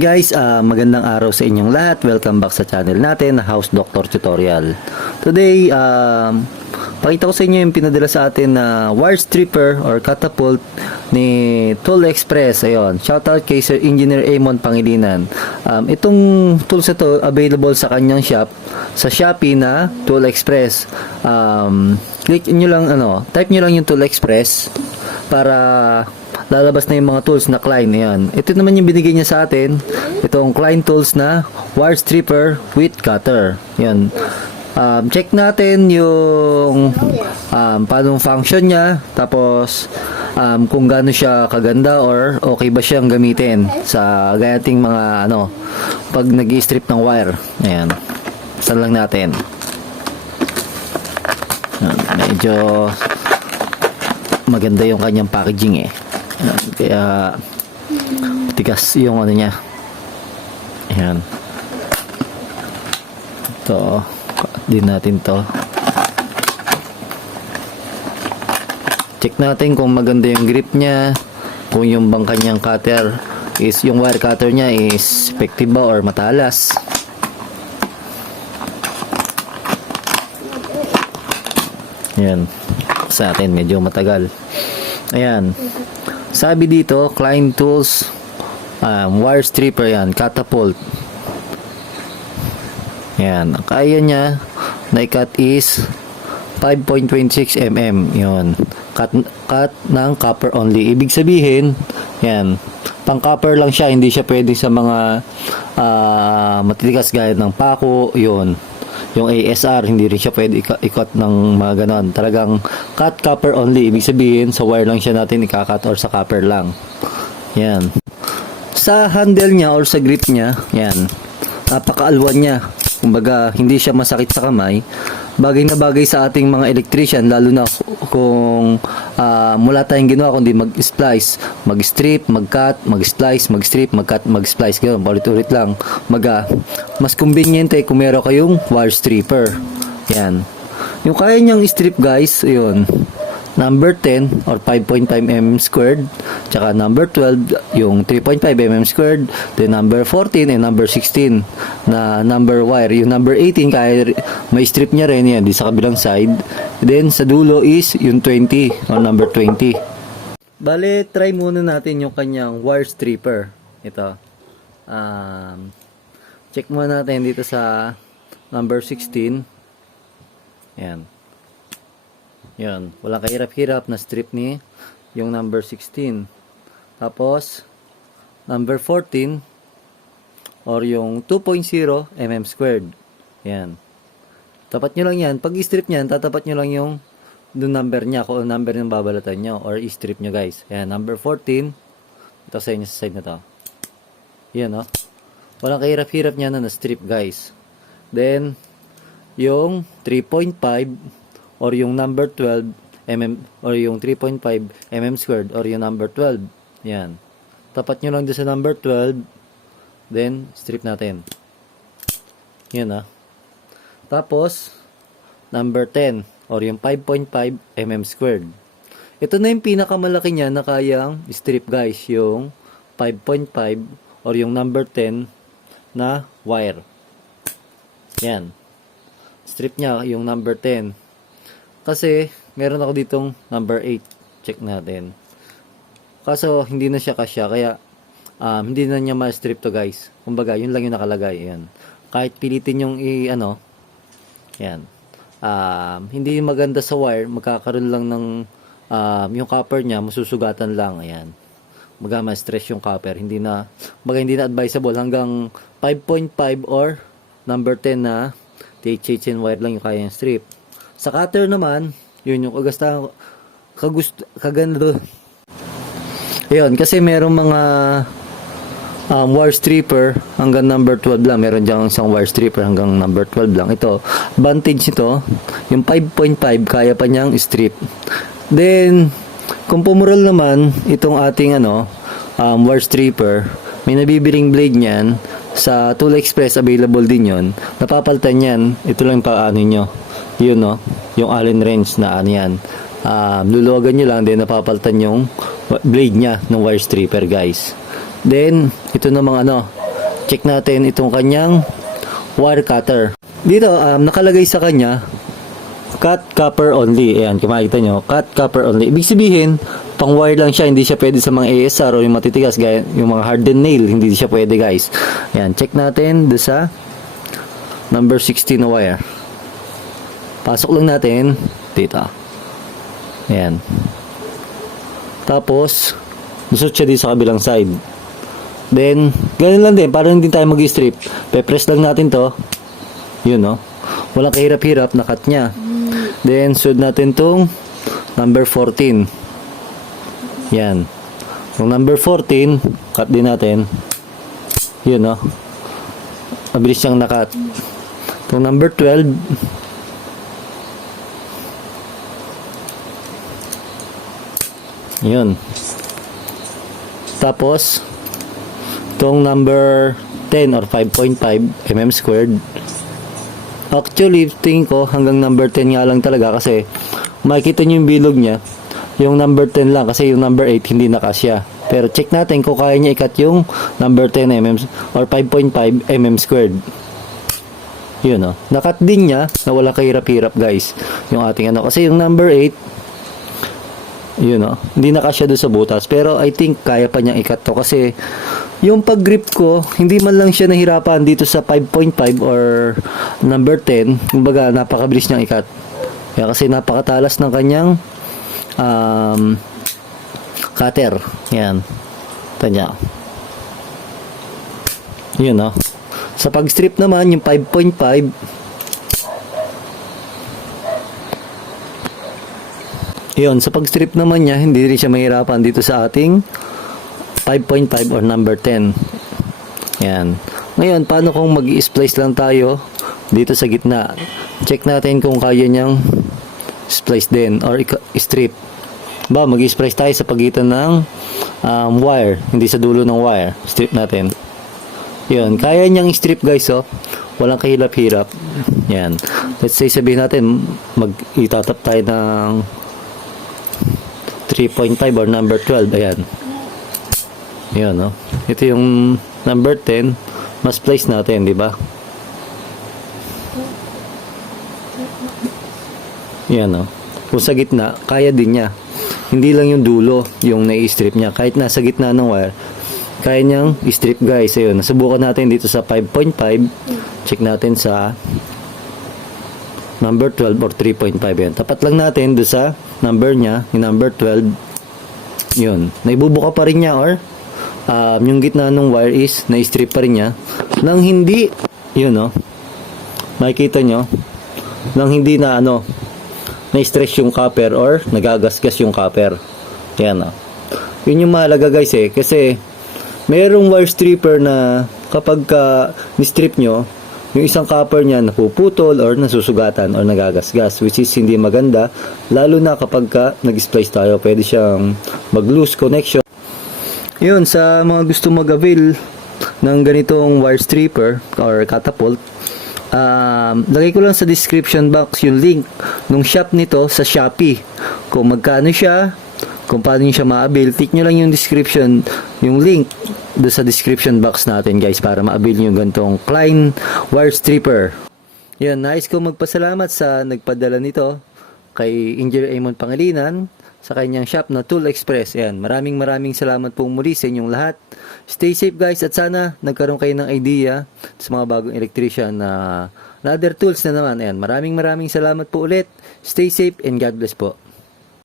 Guys, magandang araw sa inyong lahat. Welcome back sa channel natin na House Doctor Tutorial. Today, pakita ko sa inyo yung pinadala sa atin na wire stripper or catapult ni Tool Express. Ayun, shoutout kay Sir Engineer Amon Pangilinan. Itong tools na to available sa kanyang shop sa Shopee na Tool Express. Click nyo lang, type nyo lang yung Tool Express para lalabas na yung mga tools na Klein. Ayan. Ito naman yung binigay niya sa atin. Itong Klein tools na wire stripper with cutter. Ayan. Check natin yung paano function niya. Tapos kung gaano siya kaganda or okay ba siyang gamitin sa gayating mga pag nag-i-strip ng wire. Ayan. Saan lang natin. Ayan. Medyo maganda yung kanyang packaging eh. Kaya tigas yung niya. Ayan. Ito din natin to. Check natin kung maganda yung grip niya, kung yung bang kanyang cutter is, yung wire cutter niya is effective ba or matalas. Ayan. Sa atin medyo matagal. Ayan. Sabi dito, Klein Tools wire stripper yan, catapult. Yan, kaya niya na i-cut is 5.26 mm. Yun, cut ng copper only. Ibig sabihin, yan, pang copper lang siya, hindi siya pwede sa mga matitigas gaya ng pako. Yun, yung ASR, hindi rin siya pwede i-cut ng mga ganon. Talagang cut copper only. Ibig sabihin, sa wire lang siya natin i-cut or sa copper lang. Yan. Sa handle niya or sa grip niya, yan, napakaalwan niya. Kumbaga, hindi siya masakit sa kamay. Bagay na bagay sa ating mga electrician, lalo na kung wala tayong ginawa kundi mag-splice, mag-strip, mag-cut, mag-splice, mag-strip, mag-cut, mag-splice, gano'n, ulit-ulit lang. Mas convenient kung meron kayong wire stripper. Yan. Yung kaya niyang strip, guys, yun, number 10 or 5.5 mm squared, tsaka number 12 yung 3.5 mm squared, then number 14 and number 16 na number wire. Yung number 18 kaya may strip niya rin yan di sa kabilang side, then sa dulo is yung 20 or number 20. Bale, try muna natin yung kanyang wire stripper. Ito, check muna natin dito sa number 16. Yan. Yan, walang kahirap-hirap na strip ni yung number 16. Tapos number 14 or yung 2.0 mm squared. Yan. Tapat nyo lang yan. Pag i-strip nyan, tatapat nyo lang yung number nya, kung number yung babalatan nyo or i-strip nyo, guys. Yan, number 14. Ito sa inyo sa side na to. Yan, oh. Walang kahirap-hirap nya na strip, guys. Then yung 3.5 or yung number 12 mm or yung 3.5 mm squared or yung number 12. Yan. Tapat nyo lang doon sa number 12. Then, strip natin. Yan, Tapos, number 10 or yung 5.5 mm squared. Ito na yung pinakamalaki niya na kayang strip, guys. Yung 5.5 or yung number 10 na wire. Yan. Strip niya yung number 10. Kasi, meron ako ditong number 8. Check natin. Kaso, hindi na siya kasya. Kaya, hindi na niya ma-strip to, guys. Kumbaga, yun lang yung nakalagay. Yan. Kahit pilitin yung yan. Hindi maganda sa wire. Magkakaroon lang ng, yung copper niya, masusugatan lang. Ayan. Ma-stress yung copper. Hindi na advisable. Hanggang 5.5 or number 10 na THHN wire lang yung kaya yung strip. Sa cutter naman, yun yung kaganda. Ayun, kasi merong mga wire stripper hanggang number 12 lang. Meron dyan isang wire stripper hanggang number 12 lang. Ito, advantage nito, yung 5.5 kaya pa niyang strip. Then, kung pumural naman, itong ating wire stripper, may nabibiring blade niyan. Sa Tool Express, available din yon. Napapalitan yan. Ito lang paano nyo. Yun, yung Allen wrench na yan. Luluwagan nyo lang, then napapalitan yung blade nya ng wire stripper, guys. Then ito namang check natin itong kanyang wire cutter. Dito, nakalagay sa kanya, cut copper only. Ayan, kung makikita nyo, cut copper only. Ibig sabihin, pang wire lang siya, hindi siya pwede sa mga ASR o yung matitigas, gaya, yung mga hardened nail, hindi siya pwede guys. Ayan, check natin doon sa number 16 na wire. Pasok lang natin dito. Ayan. Tapos, lusot siya dito sa kabilang side. Then, ganun lang din, para hindi tayo mag-strip. Pe-press lang natin to. Yun, no? Walang kahirap-hirap, na-cut niya. Then, sunod natin tong number 14. Yan. Yung number 14, cut din natin. Yun, no? Mabilis siyang na-cut. Yung number 12, yun. Tapos, itong number 10 or 5.5 mm squared. Actually, tingin ko hanggang number 10 nga lang talaga kasi makikita nyo yung bilog niya. Yung number 10 lang kasi yung number 8 hindi nakasya. Pero check natin kung kaya niya ikat yung number 10 mm or 5.5 mm squared. Yun, no? Nakat din niya na wala kahirap-hirap guys. Yung ating ano. Kasi yung number 8, yun, no? Hindi nakasya doon sa butas. Pero I think kaya pa niyang ikat to kasi yung pag-grip ko, hindi man lang siya nahirapan dito sa 5.5 or number 10. Kumbaga, napakabilis niyang ikat. Kaya kasi napakatalas ng kanyang cutter. Yan. Tanya. Yun, no? Sa pag-strip naman, yung 5.5, yun, sa pag-strip naman niya, hindi rin siya mahirapan dito sa ating 5.5 or number 10. Yan. Ngayon, paano kung mag-i-splice lang tayo dito sa gitna? Check natin kung kaya niyang splice din or strip. Ba, mag-i-splice tayo sa pagitan ng wire, hindi sa dulo ng wire. Strip natin. Yun, kaya niyang strip guys, oh. Walang kahirap-hirap. Yan. Let's say, sabihin natin, mag-itatap tayo ng 3.5 or number 12. Ayan. Ayan, no? Ito yung number 10. Mas place natin, di ba? Ayan, no? Kung sa gitna, kaya din niya. Hindi lang yung dulo yung nai-strip niya. Kahit nasa gitna ng wire, kaya niyang i-strip guys. Ayun, nasubukan natin dito sa 5.5. Check natin sa number 12 or 3.5 yan. Tapat lang natin doon sa number niya, yung number 12. Yun. Naibubuka pa rin niya or yung gitna ng wire is na-strip pa rin niya. Nang hindi, yun, no? Makikita nyo, nang hindi na na-stress yung copper or nagagasgas yung copper. Yan, no? Yun yung mahalaga guys kasi mayroong wire stripper na kapag ni-strip nyo, yung isang copper niya napuputol or nasusugatan or nagagasgas, which is hindi maganda, lalo na kapag nag-splice tayo, pwede siyang mag-lose connection. Yun, sa mga gusto mag-avail ng ganitong wire stripper or catapult, lagay ko lang sa description box yung link nung shop nito sa Shopee, kung magkano siya, kung paano nyo siya ma-avail. Click nyo lang yung description, yung link doon sa description box natin guys, para ma-avail nyo yung gantong Klein wire stripper. Yan, nais ko magpasalamat sa nagpadala nito kay Engineer Amon Pangilinan sa kanyang shop na Tool Express. Yan, maraming salamat po muli sa inyong lahat. Stay safe guys, at sana nagkaroon kayo ng idea sa mga bagong electrician na other tools na naman. Yan, maraming salamat po ulit. Stay safe and God bless po.